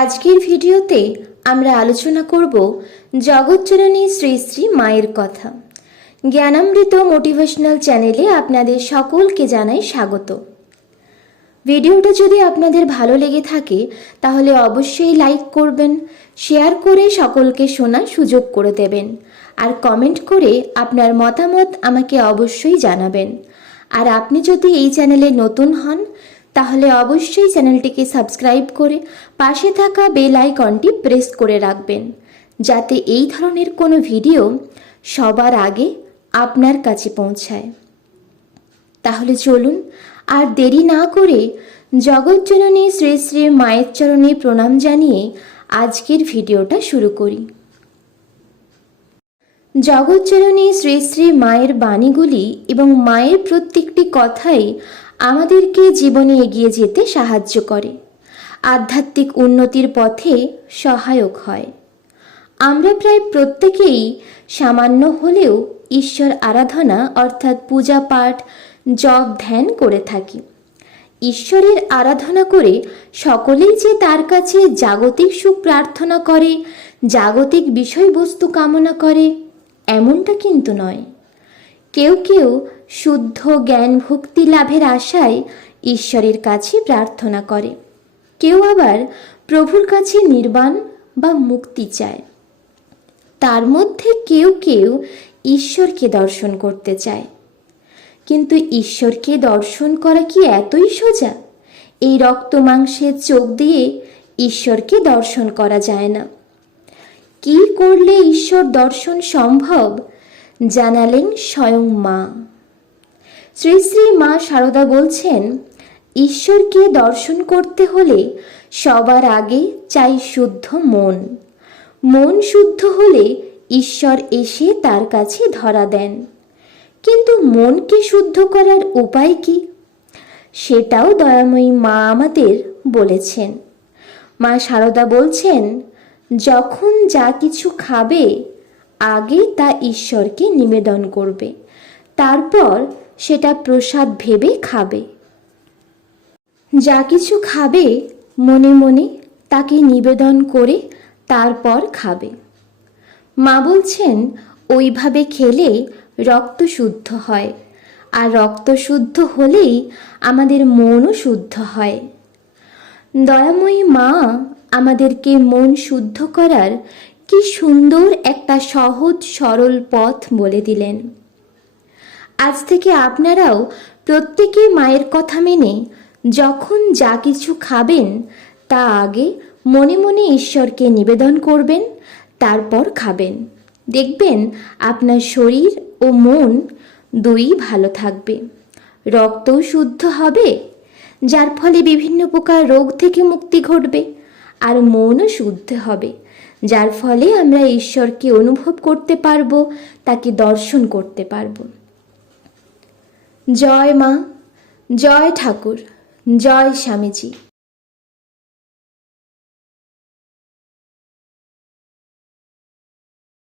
আজকের ভিডিওতে আমরা আলোচনা করব জগৎজননী শ্রী শ্রী মায়ের কথা। জ্ঞানামৃত মোটিভেশনাল চ্যানেলে আপনাদের সকলকে জানাই স্বাগত। ভিডিওটা যদি আপনাদের ভালো লেগে থাকে তাহলে অবশ্যই লাইক করবেন, শেয়ার করে সকলকে শোনার সুযোগ করে দেবেন, আর কমেন্ট করে আপনার মতামত আমাকে অবশ্যই জানাবেন। আর আপনি যদি এই চ্যানেলে নতুন হন তাহলে অবশ্যই চ্যানেলটিকে সাবস্ক্রাইব করে পাশে থাকা বেল আইকনটি প্রেস করে রাখবেন, যাতে এই ধরনের কোনো ভিডিও সবার আগে আপনার কাছে পৌঁছায়। তাহলে চলুন আর দেরি না করে জগৎজননী শ্রী শ্রী মায়ের চরণে প্রণাম জানিয়ে আজকের ভিডিওটা শুরু করি। জগৎজননী শ্রী শ্রী মায়ের বাণীগুলি এবং মায়ের প্রত্যেকটি কথাই আমাদেরকে জীবনে এগিয়ে যেতে সাহায্য করে, আধ্যাত্মিক উন্নতির পথে সহায়ক হয়। আমরা প্রায় প্রত্যেকেই সামান্য হলেও ঈশ্বর আরাধনা অর্থাৎ পূজা পাঠ, জপ, ধ্যান করে থাকি। ঈশ্বরের আরাধনা করে সকলেই যে তার কাছে জাগতিক সুখ প্রার্থনা করে, জাগতিক বিষয়বস্তু কামনা করে, এমনটা কিন্তু নয়। কেউ কেউ শুদ্ধ জ্ঞান ভক্তি লাভের আশায় ঈশ্বরের কাছে প্রার্থনা করে, কেউ আবার প্রভুর কাছে নির্বাণ বা মুক্তি চায়। তার মধ্যে কেউ কেউ ঈশ্বরকে দর্শন করতে চায়। কিন্তু ঈশ্বরকে দর্শন করা কি এতই সোজা? এই রক্ত মাংসের চোখ দিয়ে ঈশ্বরকে দর্শন করা যায় না। কি করলে ঈশ্বর দর্শন সম্ভব জানালেন স্বয়ং মা। শ্রী শ্রী মা শারদা বলছেন, ঈশ্বরকে দর্শন করতে হলে সবার আগে চাই শুদ্ধ মন। মন শুদ্ধ হলে ঈশ্বর এসে তার কাছে ধরা দেন। কিন্তু মনকে শুদ্ধ করার উপায় কি, সেটাও দয়াময়ী মা আমাদের বলেছেন। মা শারদা বলছেন, যখন যা কিছু খাবে আগে তা ঈশ্বরকে নিবেদন করবে, তারপর সেটা প্রসাদ ভেবে খাবে। যা কিছু খাবে মনে মনে তাকে নিবেদন করে তারপর খাবে। মা বলছেন, ওইভাবে খেলে রক্ত শুদ্ধ হয়, আর রক্ত শুদ্ধ হলেই আমাদের মনও শুদ্ধ হয়। দয়াময়ী মা আমাদেরকে মন শুদ্ধ করার কি সুন্দর একটা সহজ সরল পথ বলে দিলেন। আজ থেকে আপনারাও প্রত্যেকে মায়ের কথা মেনে যখন যা কিছু খাবেন তা আগে মনে মনে ঈশ্বরকে নিবেদন করবেন, তারপর খাবেন। দেখবেন আপনার শরীর ও মন দুই ভালো থাকবে, রক্তও শুদ্ধ হবে, যার ফলে বিভিন্ন প্রকার রোগ থেকে মুক্তি ঘটবে, আর মনও শুদ্ধ হবে, যার ফলে আমরা ঈশ্বরকে অনুভব করতে পারবো, তাকে দর্শন করতে পারবো। জয় মা, জয় ঠাকুর, জয় স্বামীজি।